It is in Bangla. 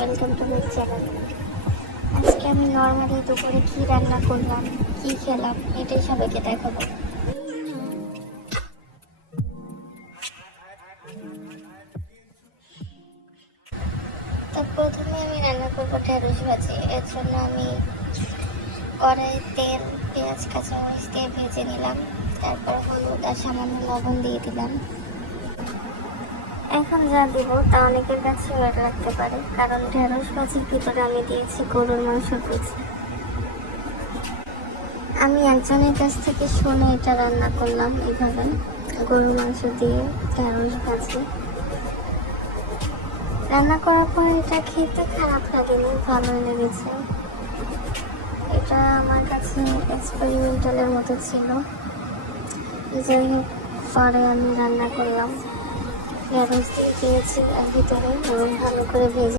Welcome to my channel. আজকে আমি নর্মালি দুপুরে কি রান্না করলাম, কি খেলাম, এটাই সবাইকে দেখাবো। তো প্রথমে আমি রান্না করবো ঢেঁড়স ভাজি। এর জন্য আমি কড়াই তেল, পেঁয়াজ, কাঁচামরিচ দিয়ে ভেজে নিলাম। তারপর হলুদ আর সামান্য লবণ দিয়ে দিলাম। এখন যা দিব তা অনেকের কাছে ওয়েট লাগতে পারে, কারণ ঢেঁড়স ভাজির ভিতরে আমি দিয়েছি গরুর মাংস কুচি। আমি একজনের কাছ থেকে শুনে এটা রান্না করলাম এইভাবে, গরুর মাংস দিয়ে ঢেঁড়স ভাজি। রান্না করার পর এটা খেতে খারাপ লাগেনি, ভালোই লেগেছে। এটা আমার কাছে এক্সপেরিমেন্টালের মতো ছিল। যাই হোক, পরে আমি রান্না করলাম, ঢেঁড়স দিয়ে দিয়েছি এর ভিতরে এবং ভালো করে ভেজে